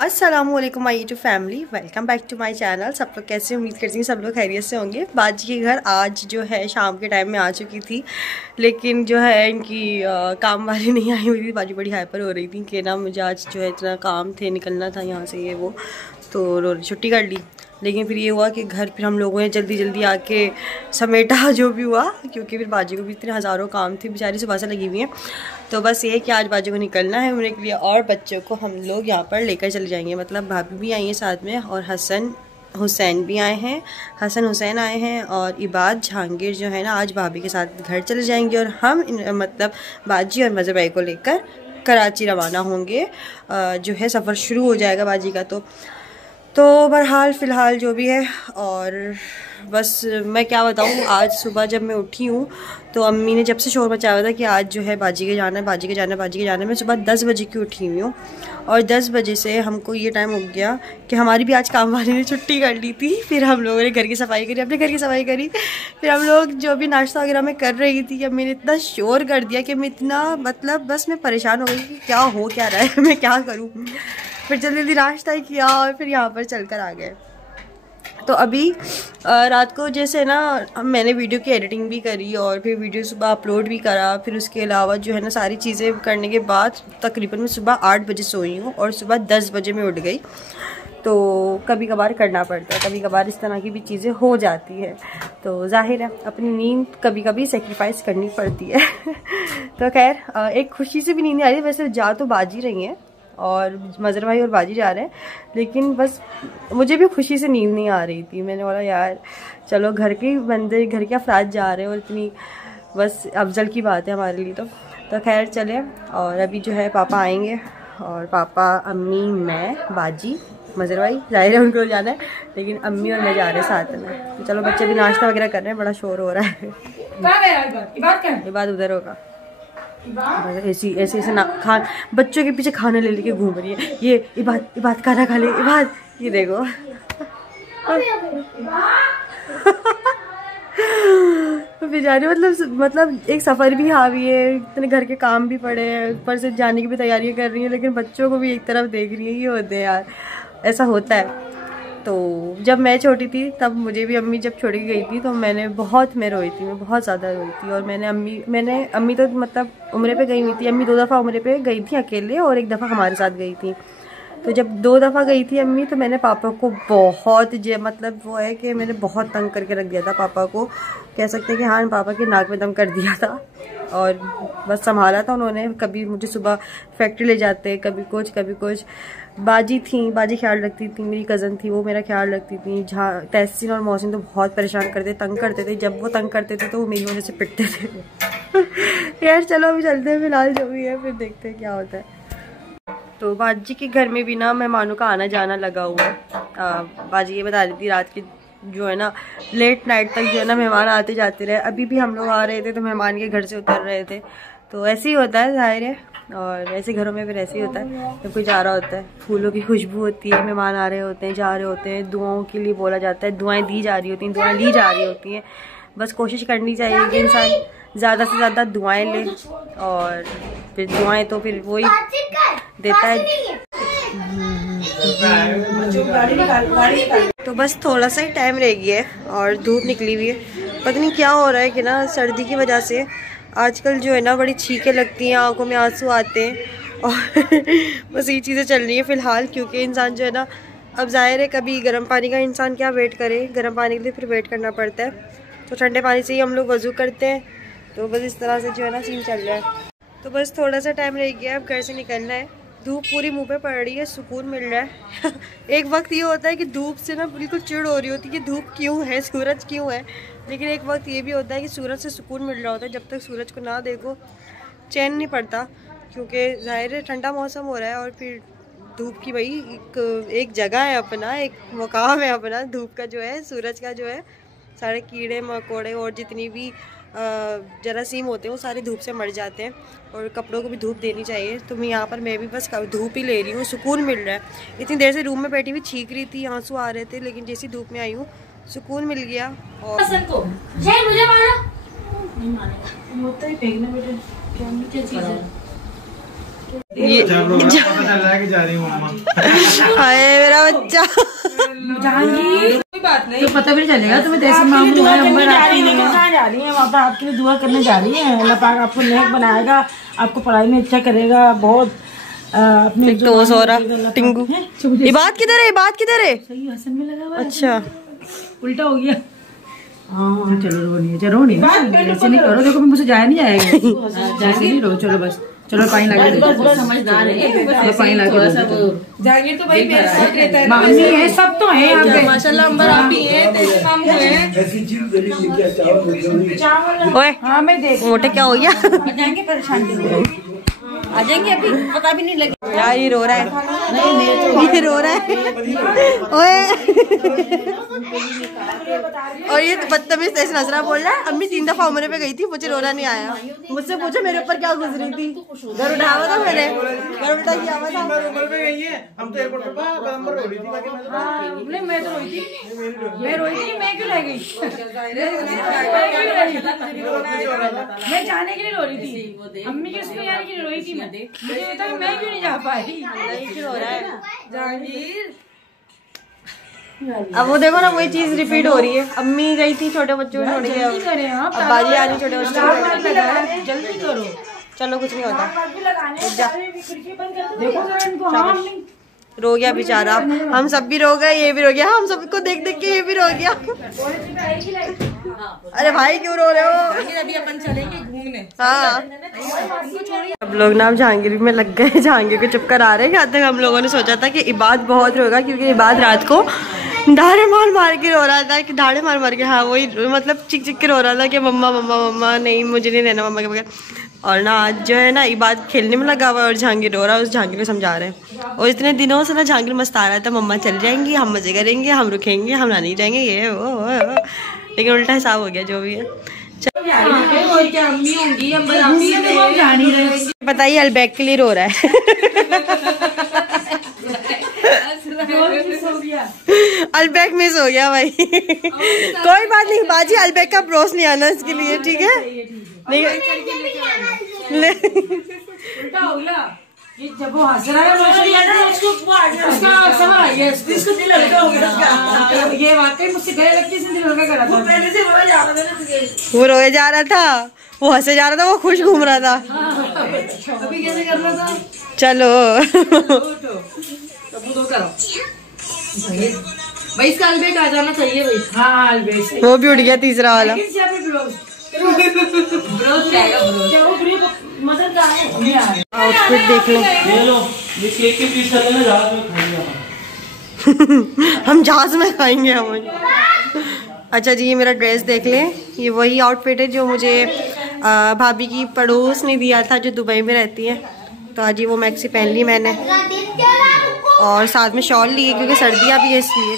अस्सलामुअलैकुम my YouTube family, welcome back to my channel. सब लोग कैसे, उम्मीद करती हूँ सब लोग खैरियत से होंगे। बाजी के घर आज जो है शाम के टाइम में आ चुकी थी, लेकिन जो है इनकी काम वाली नहीं आई हुई थी। बाजी बड़ी हाइपर हो रही थी कि ना मुझे आज जो है इतना काम थे, निकलना था यहाँ से ये वो, तो छुट्टी कर ली। लेकिन फिर ये हुआ कि घर फिर हम लोगों ने जल्दी जल्दी आके समेटा जो भी हुआ, क्योंकि फिर बाजी को भी इतने हज़ारों काम थे, बेचारी सुबह से लगी हुई हैं। तो बस ये है कि आज बाजी को निकलना है उन्हें के लिए, और बच्चों को हम लोग यहाँ पर लेकर चले जाएंगे। मतलब भाभी भी आई हैं साथ में, और हसन हुसैन भी आए हैं, हसन हुसैन आए हैं, और इबाद जहांगीर जो है ना आज भाभी के साथ घर चले जाएंगे। और हम मतलब बाजी और मज़हर भाई को लेकर कराची रवाना होंगे। जो है सफ़र शुरू हो जाएगा बाजी का। तो बहरहाल फ़िलहाल जो भी है, और बस मैं क्या बताऊँ, आज सुबह जब मैं उठी हूँ तो अम्मी ने जब से शोर मचाया हुआ था कि आज जो है बाजी के जाना है, बाजी के जाना है, बाजी के जाना है। मैं सुबह 10 बजे की उठी हुई हूँ, और 10 बजे से हमको ये टाइम हो गया कि हमारी भी आज काम वाली ने छुट्टी कर ली थी। फिर हम लोगों ने घर की सफाई करी, अपने घर की सफाई करी। फिर हम लोग जो भी नाश्ता वगैरह मैं कर रही थी, कि मैंने इतना शोर कर दिया कि मैं इतना मतलब बस मैं परेशान हो गई कि क्या हो क्या रहा है, मैं क्या करूँ। फिर जल्दी जल्दी नाश्ता किया और फिर यहाँ पर चलकर आ गए। तो अभी रात को जैसे ना मैंने वीडियो की एडिटिंग भी करी, और फिर वीडियो सुबह अपलोड भी करा। फिर उसके अलावा जो है ना सारी चीज़ें करने के बाद तकरीबन मैं सुबह 8 बजे सोई हूँ, और सुबह 10 बजे मैं उठ गई। तो कभी कभार करना पड़ता है, कभी कभार इस तरह की भी चीज़ें हो जाती है। तो जाहिर है अपनी नींद कभी कभी सेक्रीफाइस करनी पड़ती है। तो खैर एक खुशी से भी नींद आ रही है। वैसे जा तो बाजी रही हैं, और मज़हर भाई और बाजी जा रहे हैं, लेकिन बस मुझे भी खुशी से नींद नहीं आ रही थी। मैंने बोला यार चलो घर के बंदे, घर के अफराद जा रहे हैं, और इतनी बस अफजल की बात है हमारे लिए। तो खैर चले, और अभी जो है पापा आएंगे, और पापा, अम्मी, मैं, बाजी, मज़हर भाई, जाहिर है उनको जाना है, लेकिन अम्मी और मैं जा रहे हैं साथ में। तो चलो बच्चे भी नाश्ता वगैरह कर रहे हैं, बड़ा शोर हो रहा है। इबाद उधर होगा, ऐसी ऐसे ऐसे ना खान बच्चों के पीछे खाने ले लेके घूम रही है ये। इबाद खाना खा ले, इबाद ये देखो। बेचारी मतलब एक सफ़र भी हावी है, इतने घर के काम भी पड़े हैं, ऊपर से जाने की भी तैयारियां कर रही है, लेकिन बच्चों को भी एक तरफ देख रही है। ये होते हैं यार, ऐसा होता है। तो जब मैं छोटी थी तब मुझे भी अम्मी जब छोड़ के गई थी तो मैं रोई थी, मैं बहुत ज़्यादा रोई थी। और मैंने अम्मी तो मतलब उम्रे पे गई हुई थी। अम्मी 2 दफ़ा उम्रे पे गई थी अकेले, और 1 दफ़ा हमारे साथ गई थी। तो जब 2 दफ़ा गई थी अम्मी, तो मैंने पापा को बहुत मतलब वो है कि मैंने बहुत तंग करके रख दिया था पापा को। कह सकते हैं कि हाँ, पापा के नाक में दम कर दिया था, और बस संभाला था उन्होंने। कभी मुझे सुबह फैक्ट्री ले जाते, कभी कुछ। बाजी बाजी ख्याल रखती थी, मेरी कज़न थी वो मेरा ख्याल रखती थी। जहाँ तहसीन और मोहसिन तो बहुत परेशान करते, तंग करते थे। जब वो तंग करते थे तो वो मेरी वजह से पिटते थे। यार चलो अभी चलते हैं, फिलहाल जो भी है फिर देखते हैं क्या होता है। तो बाजी के घर में भी ना मेहमानों का आना जाना लगा हुआ है। बाजी ये बता रही थी रात की जो है ना लेट नाइट तक जो है ना मेहमान आते जाते रहे। अभी भी हम लोग आ रहे थे तो मेहमान के घर से उतर रहे थे। तो ऐसे ही होता है, जाहिर है, और ऐसे घरों में फिर ऐसे ही होता है। जब कोई जा रहा होता है, फूलों की खुशबू होती है, मेहमान आ रहे होते हैं, जा रहे होते हैं, दुआओं के लिए बोला जाता है, दुआएं दी जा रही होती हैं, दुआएं ली जा रही होती हैं। बस कोशिश करनी चाहिए कि इंसान ज़्यादा से ज़्यादा दुआएं ले, और फिर दुआएं तो फिर वही देता है। तो बस थोड़ा सा ही टाइम रह गया है, और धूप निकली हुई है। पता नहीं क्या हो रहा है कि ना सर्दी की वजह से आजकल जो है ना बड़ी छींकें लगती हैं, आंखों में आंसू आते हैं, और बस ये चीज़ें चल रही हैं फ़िलहाल। क्योंकि इंसान जो है ना, अब ज़ाहिर है कभी गर्म पानी का इंसान क्या वेट करे, गर्म पानी के लिए फिर वेट करना पड़ता है। तो ठंडे पानी से ही हम लोग वज़ू करते हैं। तो बस इस तरह से जो है ना सीन चल रहा है। तो बस थोड़ा सा टाइम रह गया है, अब घर से निकलना है। धूप पूरी मुंह पे पड़ रही है, सुकून मिल रहा है। एक वक्त ये होता है कि धूप से ना बिल्कुल चिढ़ हो रही होती है कि धूप क्यों है, सूरज क्यों है। लेकिन एक वक्त ये भी होता है कि सूरज से सुकून मिल रहा होता है। जब तक सूरज को ना देखो चैन नहीं पड़ता, क्योंकि ज़ाहिर है ठंडा मौसम हो रहा है, और फिर धूप की भाई एक जगह है अपना, एक मुकाम है अपना धूप का जो है, सूरज का जो है। सारे कीड़े मकोड़े और जितनी भी जरासीम होते हैं वो सारे धूप से मर जाते हैं, और कपड़ों को भी धूप देनी चाहिए। तो मैं भी बस धूप ही ले रही हूँ, सुकून मिल रहा है। इतनी देर से रूम में बैठी हुई छींक रही थी, आंसू आ रहे थे, लेकिन जैसी धूप में आई हूँ सुकून मिल गया। और ये हाय मेरा बच्चा। कोई बात नहीं, तो पता भी नहीं चलेगा तुम्हें। जैसे मामू दुआ कहाँ जा रही है, वहाँ पर आपके लिए दुआ करने जा रही है। अल्लाह पाक आपको नेक बनाएगा, आपको पढ़ाई में अच्छा करेगा बहुत। अपने टोस हो रहा टिंगू। ये बात किधर है, बात किधर है? सही हसन में लगा हुआ। अच्छा उल्टा हो गया। हाँ चलो रो नहीं, चलो नहीं ऐसे नहीं करो, देखो मुझसे जाया नहीं जाएगा। जैसे नहीं रो, चलो बस चलो पानी लगा, समझदार है पानी लगा। जागीर तो भाई मेरे साथ रहता है, मामी है सब तो है यहाँ पे माशाल्लाह। अंबर आप ही हैं, तेरे मामू हैं। ओए हाँ मैं देख मोटे क्या हो गया? जाएंगे परेशान आ जाएंगे, अभी पता भी नहीं लगे। यार ये रो रहा है, नहीं ये रो रहा है। ओए और ये बदतमीज ऐसे नजरा बोल रहा है। अम्मी 3 दफा उम्र पे गई थी, मुझे रोना नहीं आया। मुझसे पूछो मेरे ऊपर क्या गुजरी थी। घर उठा हुआ था मैंने, घर उल्टा किया हुआ था। हम तो एयरपोर्ट पर रो रही थी। नहीं मैं तो रोई थी, मैं रोई थी। मैं क्यों रह गई? मैं जाने के लिए रो रही थी, अम्मी के उसमें जाने के लिए रोई थी। मुझे ये था कि मैं क्यों नहीं जा पाई। क्यों रो रहा है जागीर? अब वो देखो ना, वही चीज रिपीट हो रही है। अम्मी गई थी छोटे बच्चों को छोड़ के, अब बाजी आ रही छोटे बच्चों को। जल्दी करो, चलो कुछ नहीं होता। देखो इनको। हाँ रो गया बेचारा, हम सब भी रो गए, ये भी रो गया, हम सबको देख देख के ये भी रो गया। अरे भाई क्यों रो रहे हो? अभी अपन चलेंगे घूमने। हाँ सब लोग ना जहांगीर में लग गए, जहांगीर को चुप कर आ रहे हैं। यहाँ तक हम लोगों ने सोचा था कि इबाद बहुत रोएगा, क्योंकि इबाद रात को धाड़े मार मार के रो रहा था, कि धाड़े मार मार के, हाँ वही मतलब चिक चिक के रो रहा था कि मम्मा मम्मा मम्मा, नहीं मुझे नहीं रहना मम्मा के बगैर। और ना आज जो है ना इबाद खेलने में लगा हुआ है और जहांगीर रो रहा है, उस जहांगीर को समझा रहे हैं। और इतने दिनों से ना जहांगीर मस्ता रहा था, मम्मा चल जाएंगी, हम मजे करेंगे, हम रुकेंगे, हम नानी जाएंगे, ये वो। लेकिन उल्टा हिसाब हो गया जो भी है। बताइए अलबैग के लिए रो रहा है। अलबैग मिस हो गया भाई। कोई बात नहीं बाजी, अलबैग का ब्रोस नहीं आना इसके लिए, ठीक है? नहीं उल्टा हो गया। ये जब वो हंस रहा है उसका समझ आई है, इसको दिल हल्का हो गया। ये वाकई मुझसे गले लगती है, दिल हल्का कर रहा था। पहले से वो रोए जा रहा था, वो हंसे जा रहा था, वो खुश घूम रहा था। अभी कैसे कर रहा था? चलो भाई इसका अलबेग आ जाना चाहिए भाई। हाँ अलबेग वो भी उठ गया तीसरा वाला। आउटफिट देख लो। ये केक के पीस लेना, जहाज में खाएंगे हम जहाज में खाएंगे हम। अच्छा जी ये मेरा ड्रेस देख लें, ये वही आउटफिट है जो मुझे भाभी की पड़ोस ने दिया था, जो दुबई में रहती है। तो आज ये वो मैक्सी पहन ली मैंने, और साथ में शॉल ली क्योंकि सर्दियाँ भी है इसलिए।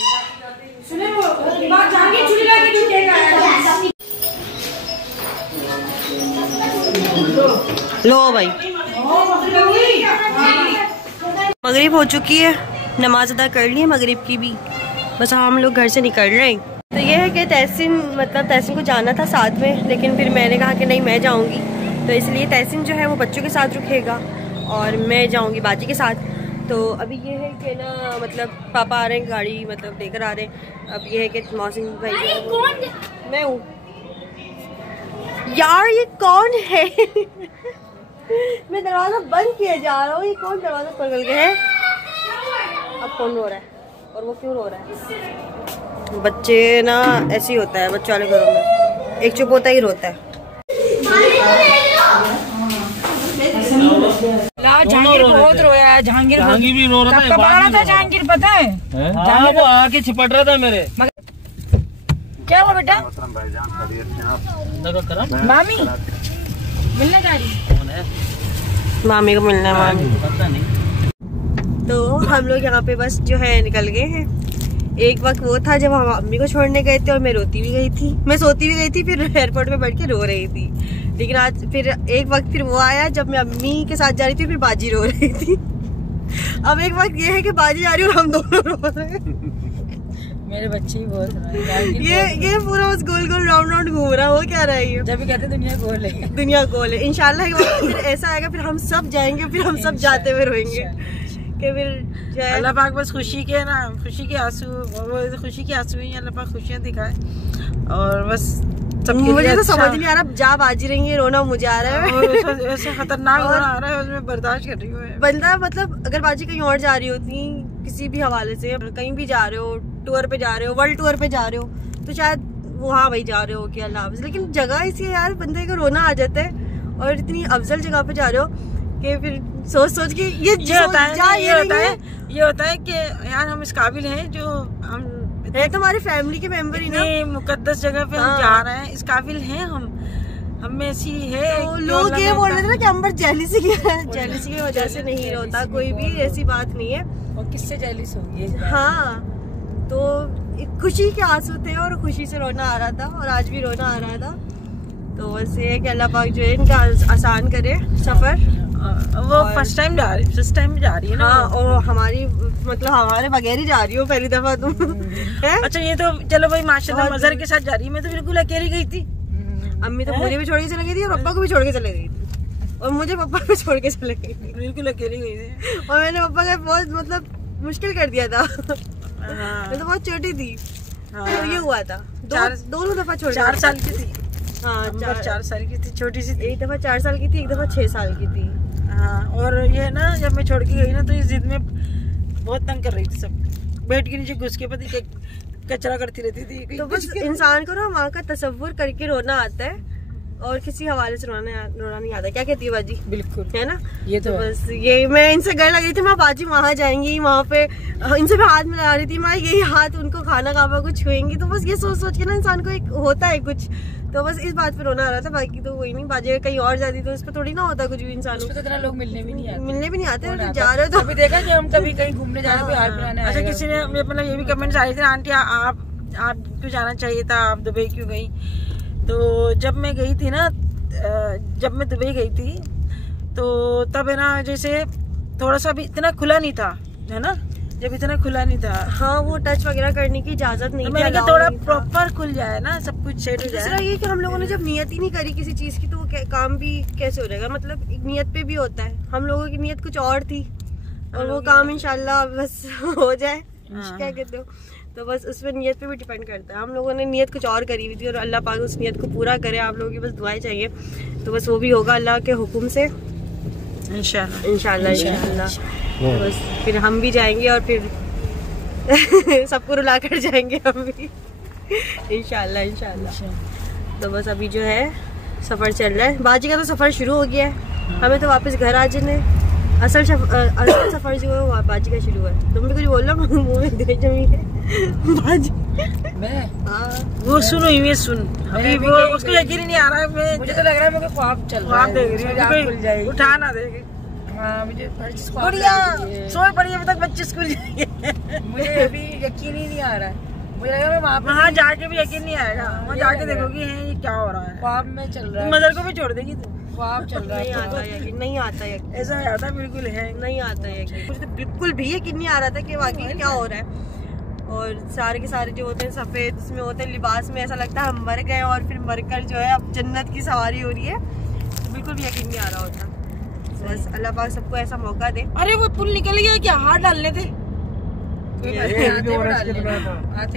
लो भाई मगरिब हो चुकी है, नमाज अदा कर ली है मगरिब की भी, बस हम लोग घर से निकल रहे हैं। तो ये है कि तहसीन को जाना था साथ में, लेकिन फिर मैंने कहा कि नहीं मैं जाऊंगी, तो इसलिए तहसीन जो है वो बच्चों के साथ रुकेगा और मैं जाऊंगी बाजी के साथ। तो अभी ये है कि ना मतलब पापा आ रहे हैं, गाड़ी मतलब लेकर आ रहे हैं। अब ये है कि मौसम भाई मैं हूँ यार, ये कौन है? मैं दरवाजा बंद किए जा रहा हूँ, ये कौन दरवाजा पकड़ के है? अब कौन रो रहा है और वो क्यों रो रहा है? बच्चे ना ऐसे ही होता है बच्चों वाले घरों में, एक चुप होता ही रोता है। जहांगीर बहुत रोया है, जहांगीर भी रो रहा था। था जहांगीर पता है? हाँ वो आके छिपट रहा था मेरे। क्या हुआ बेटा? मामी मिलने जा रही, मामी को मिलना है मामी। पता नहीं। तो हम लोग यहाँ पे बस जो है निकल गए हैं। एक वक्त वो था जब हम अम्मी को छोड़ने गए थे और मैं रोती भी गई थी, मैं सोती भी गई थी, फिर एयरपोर्ट में बैठ के रो रही थी। लेकिन आज फिर एक वक्त फिर वो आया जब मैं अम्मी के साथ जा रही थी, फिर बाजी रो रही थी। अब एक वक्त ये है कि बाजी जा रही है और हम दोनों रो रहे हैं। मेरे बच्चे ही बहुत रहे। ये पूरा उस गोल गोल राउंड राउंड घूम रहा है, वो क्या रहा है ये? जब भी कहते दुनिया गोल है, दुनिया गोल है। इंशाल्लाह फिर ऐसा आएगा, फिर हम सब जाएंगे, फिर हम सब जाते हुए रोएंगे कि फिर अल्लाह पाक बस खुशी के ना, खुशी के आंसू, वो खुशी के आंसू ही अल्लाह पाक खुशियाँ दिखाए। और बस मुझे तो समझ नहीं आ रहा, जा बाजी रही है, रोना मुझे आ रहा है। और ऐसे खतरनाक रोना आ रहा है, उसमें बर्दाश्त कर रही हूँ बंदा। मतलब अगर बाजी कहीं और जा रही होती, किसी भी हवाले से कहीं भी जा रहे हो, टूर पे जा रहे हो, वर्ल्ड टूर पे जा रहे हो, तो शायद वो हाँ भाई जा रहे हो कि अल्लाह हाफ़िज़, लेकिन जगह ऐसी है यार, बंदे को रोना आ जाता है। और इतनी अफजल जगह पे जा रहे हो कि फिर सोच सोच के ये होता है कि यार हम इस काबिल हैं, जो हम है तो हमारे फैमिली के मेंबर ही ना, मुकद्दस जगह पे हम जा रहे हैं, इस काबिल हैं हम में ऐसी है। तो लोग ये बोल रहे थे ना कि अंबर जेलिसी की वजह से नहीं रोता कोई भी, ऐसी बात नहीं है। और किससे जेलिस होगी? हाँ, तो खुशी के आंसू थे और खुशी से रोना आ रहा था, और आज भी रोना आ रहा था। तो बस ये है कि अल्लाह पाक जो है इनका आसान करे सफर। वो फर्स्ट टाइम जा रही है ना। हाँ, और हमारी मतलब हमारे बगैर ही जा रही हो पहली दफा तुम। अच्छा, ये तो चलो भाई माशाल्लाह मजर के साथ जा रही है, मैं तो बिल्कुल अकेली गई थी। अम्मी तो मुझे भी छोड़ के चले गई थी और पापा को भी छोड़ के चले गई थी, और मुझे पापा को छोड़ के चले गई थी, बिल्कुल अकेली गई थी। और मैंने पापा का बहुत मतलब मुश्किल कर दिया था। मैं तो बहुत छोटी थी। तो ये हुआ था, दोनों दफा छोड़, 4 साल की थी। हाँ, 4 साल की थी, छोटी सी थी। एक दफा 4 साल की थी, एक दफा 6 साल की थी। हाँ, और ये ना जब मैं छोड़ के गई ना, तो इस जिद में बहुत तंग कर रही थी सब, बेड के नीचे घुस के पति कचरा करती रहती थी। तो बस इंसान को ना वहाँ का तसव्वुर करके रोना आता है, और किसी हवाले से रोना नहीं आता। क्या कहती है बाजी? बिल्कुल, है ना। ये तो बस ये मैं इनसे गए लग रही थी, मैं बाजी वहाँ जाएंगी, वहाँ पे इनसे भी हाथ मिला रही थी, मैं यही हाथ उनको खाना खावा कुछ छुएंगी। तो बस ये सोच सोच के ना इंसान को एक होता है कुछ, तो बस इस बात पे रोना आ रहा था, बाकी तो कोई नहीं। बाजी कहीं और जाती तो उस पर थोड़ी ना होता कुछ भी। इंसान तो इतना लोग मिलने भी नहीं आते, जा रहे हो तो अभी देखा कि हम कभी कहीं घूमने जाने पे हाथ मिलाने। अच्छा, किसी ने मतलब ये भी कमेंट्स आ रहे थे, आंटी आप क्यों जाना चाहिए था, आप दुबई क्यों गई? तो जब मैं गई थी ना, जब मैं दुबई गई थी तो तब है ना, जैसे थोड़ा सा भी इतना खुला नहीं था, है ना, जब इतना खुला नहीं था। हाँ, वो टच वगैरह करने की इजाजत नहीं थी। मैंने कहा थोड़ा प्रॉपर खुल जाए ना, सब कुछ सेट हो जाए। दूसरा ये कि हम लोगों ने जब नियत ही नहीं करी किसी चीज की, तो वो काम भी कैसे हो जाएगा? मतलब एक नियत पे भी होता है, हम लोगों की नियत कुछ और थी, और वो काम इंशाल्लाह बस हो जाए। क्या कहते हो? तो बस उस पर नियत पे भी डिपेंड करता है। हम लोगों ने नियत कुछ और करी हुई थी, और अल्लाह पाक उस नियत को पूरा करे। आप लोगों की बस दुआएं चाहिए, तो बस वो भी होगा अल्लाह के हुक्म से, इंशाल्लाह। तो बस फिर हम भी जाएंगे, और फिर सबको रुला कर जाएंगे हम भी, इंशाल्लाह। तो बस अभी जो है सफर चल रहा है, बाजी का तो सफर शुरू हो गया है, हमें तो वापस घर आ जाने। असल सफर जो है वो बाजी का शुरू है। तुम भी कुछ बोल लो, मुंह में दे जमी है बाजी। मैं वो सुन अभी वो उसको यकीन नहीं आ रहा है। मुझे तो लग रहा है मेरे ख्वाब चल रहा है, देख रही है, उठा ना देगी। हाँ, मुझे बढ़िया सोए पड़ी अभी तक, बच्चे स्कूल जाएंगे। मुझे अभी यकीन ही नहीं आ रहा है, मुझे लगा मैं वहाँ जाके भी यकीन नहीं आएगा। वहाँ जाके देखोगी है ये क्या हो रहा है, ख्वाब में चल रहा है। मदर को भी छोड़ देगी तू, ख्वाब चल रहा है। नहीं आता यकीन, ऐसा आता बिल्कुल है, नहीं आता यकीन। मुझे तो बिल्कुल भी यकीन नहीं आ रहा था कि वाकई क्या हो रहा है। और सारे के सारे जो होते हैं सफेद, उसमें होते हैं लिबास में, ऐसा लगता है हम मर गए और फिर मरकर जो है अब जन्नत की सवारी हो रही है। तो बिल्कुल भी यकीन नहीं आ रहा होता। बस अल्लाह पाक सबको ऐसा मौका दे। अरे वो पुल निकल गया क्या? हाथ डालने थे,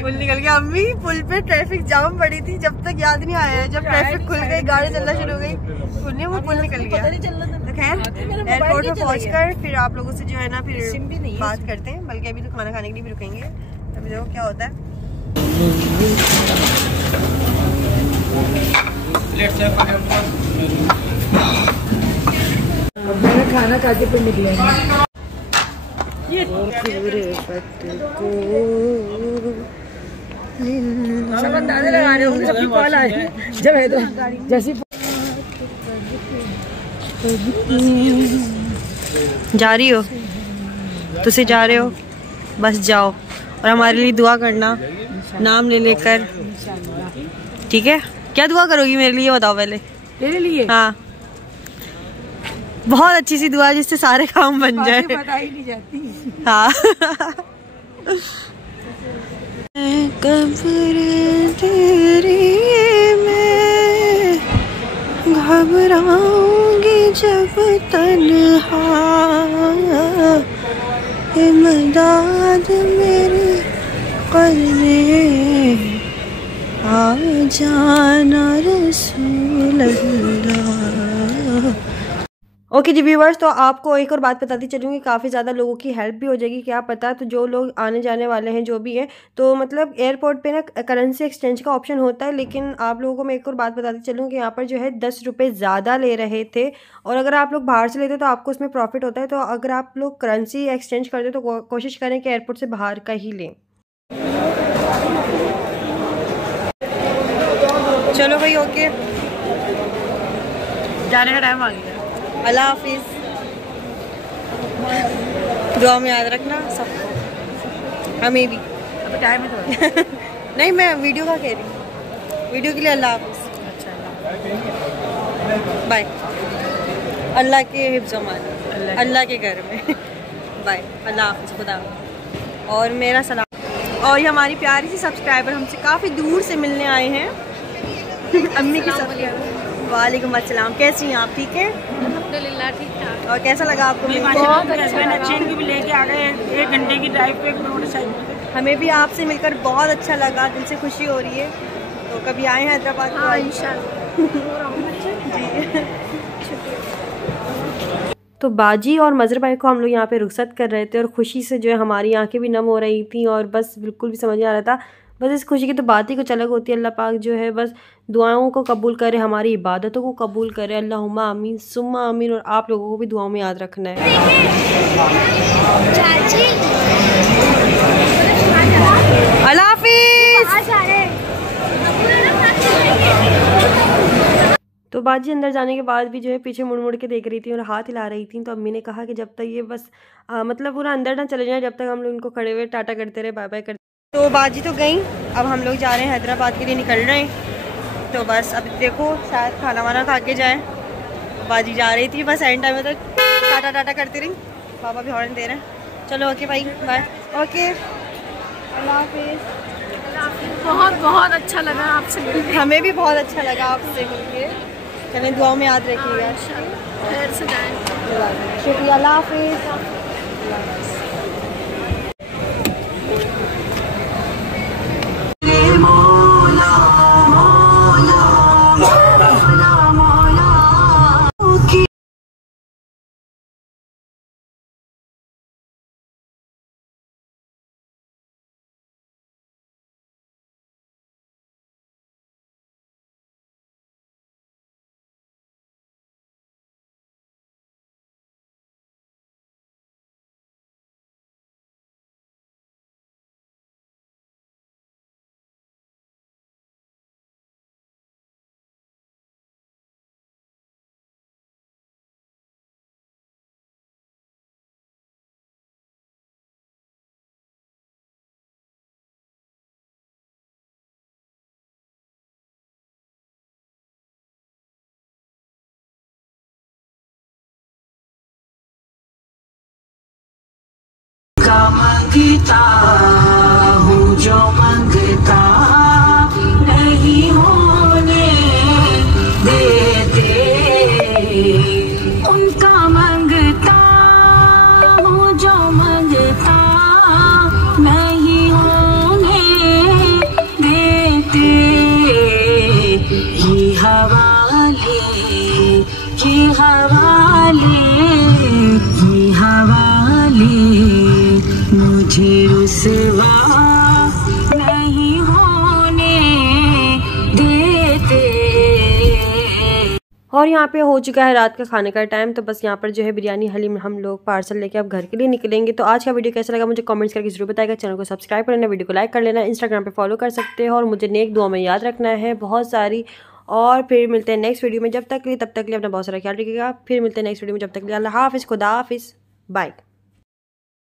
पुल निकल गया। अम्मी पुल पे ट्रैफिक जाम पड़ी थी, जब तक याद नहीं आया, जब ट्रैफिक खुल गई, गाड़ी चलना शुरू हो गई, पुण्य वो पुल निकल गया। तो खैर एयरपोर्ट में पहुंचकर फिर आप लोगों से जो है ना फिर बात करते हैं, बल्कि अभी तो खाना खाने के लिए भी रुकेंगे। अभी देखो क्या होता है। खाना खाते पर निकले अंदाजे लगा रहे होंगे सबकी कॉल आ रही है जब है तो जैसी। जा रही हो, तुझसे जा रहे हो, बस जाओ, और हमारे लिए दुआ करना नाम ले लेकर, ठीक है? क्या दुआ करोगी मेरे लिए बताओ पहले। तेरे लिए? हाँ, बहुत अच्छी सी दुआ जिससे सारे काम बन जाए। पता ही नहीं जाती। हाँ। कब्र तेरी मैं घबराऊंगी जब तन्हा, इमदाद मेरे करने आ जाना रसूल अल्लाह। ओके जी व्यूवर्स, तो आपको एक और बात बताती चलूँगी, काफ़ी ज़्यादा लोगों की हेल्प भी हो जाएगी, क्या पता। तो जो लोग आने जाने वाले हैं जो भी हैं, तो मतलब एयरपोर्ट पे ना करेंसी एक्सचेंज का ऑप्शन होता है, लेकिन आप लोगों को मैं एक और बात बताती चलूँ कि यहाँ पर जो है 10 रुपये ज़्यादा ले रहे थे, और अगर आप लोग बाहर से लेते तो आपको उसमें प्रॉफिट होता है। तो अगर आप लोग करेंसी एक्सचेंज करते तो कोशिश करें कि एयरपोर्ट से बाहर का ही लें। चलो भाई, ओके, जाने का टाइम आ गया। अल्लाह हाफिज़। दुआ में याद रखना सबको, हमें भी। अभी टाइम है तो नहीं, मैं वीडियो का कह रही हूँ, वीडियो के लिए अल्लाह हाफिज़। अच्छा, बाय। अल्लाह के हिफ्ज़ अमान, अल्लाह के घर में। बाय, अल्लाह हाफिज़, खुदा। और मेरा सलाम। और ये हमारी प्यारी सी सब्सक्राइबर हमसे काफ़ी दूर से मिलने आए हैं। अम्मी की सब्सक्राइबर। वालेकुम अस्सलाम, कैसी हैं आप? ठीक है, अल्हम्दुलिल्लाह, ठीक ठाक। और कैसा लगा आपको? बहुत अच्छा भी लेके आ गए 1 घंटे की ड्राइव पे मोटरसाइकिल। हमें भी आपसे मिलकर बहुत अच्छा लगा, दिल से खुशी हो रही है। तो कभी आए हैदराबाद? हाँ, इंशाल्लाह। तो बाजी और मज़र भाई को हम लोग यहाँ पे रुखसत कर रहे थे, और खुशी से जो है हमारी आंखें भी नम हो रही थी, और बस बिल्कुल भी समझ नहीं आ रहा था। बस इस खुशी की तो बात ही कुछ अलग होती है। अल्लाह पाक जो है बस दुआओं को कबूल करे, हमारी इबादतों को कबूल करे। अल्लाहुम्मा आमीन सुम्मा आमीन। और आप लोगों को भी दुआओं में याद रखना है। अल्लाह हाफिज़। तो बाजी अंदर जाने के बाद भी जो है पीछे मुड़ मुड़ के देख रही थी और हाथ हिला रही थी। तो अम्मी ने कहा कि जब तक ये बस मतलब पूरा अंदर ना चले जाए, जब तक हम लोग इनको खड़े हुए टाटा करते रहे, बाय बाय करते। तो बाजी तो गई, अब हम लोग जा रहे हैं हैदराबाद के लिए, निकल रहे हैं। तो बस अब देखो शायद खाना वाना खा के जाएँ। बाजी जा रही थी, बस एंड टाइम में तो टाटा टाटा करती रही। पापा भी हॉर्न दे रहे हैं। चलो ओके भाई, बाय। ओके, अल्लाह हाफिज़। बहुत बहुत अच्छा लगा आपसे मिलकर। हमें भी बहुत अच्छा लगा आपसे मिलके। चलें, दुआओं में याद रखिएगा। खैर से जाएं। शुक्रिया, अल्लाह हाफिज़। मांगता हूँ जो मांगता नहीं होने देते, उनका मांगता हूँ जो मांगता नहीं होने देते। ये हवाले, ये हवाले, ये हवाले मुझे रुसवा नहीं होने देते। और यहाँ पे हो चुका है रात का खाने का टाइम। तो बस यहाँ पर जो है बिरयानी हलीम हम लोग पार्सल लेके अब घर के लिए निकलेंगे। तो आज का वीडियो कैसा लगा मुझे कमेंट्स करके जरूर बताएगा। चैनल को सब्सक्राइब कर लेना, वीडियो को लाइक कर लेना, इंस्टाग्राम पे फॉलो कर सकते हो, और मुझे नेक दुआ में याद रखना है बहुत सारी। और फिर मिलते हैं नेक्स्ट वीडियो में। जब तक के लिए, तब तक के लिए अपना बहुत सारा ख्याल रखिएगा। फिर मिलते हैं नेक्स्ट वीडियो में, जब तक के लिए अल्लाह हाफिज़, खुदा हाफिज़, बाय।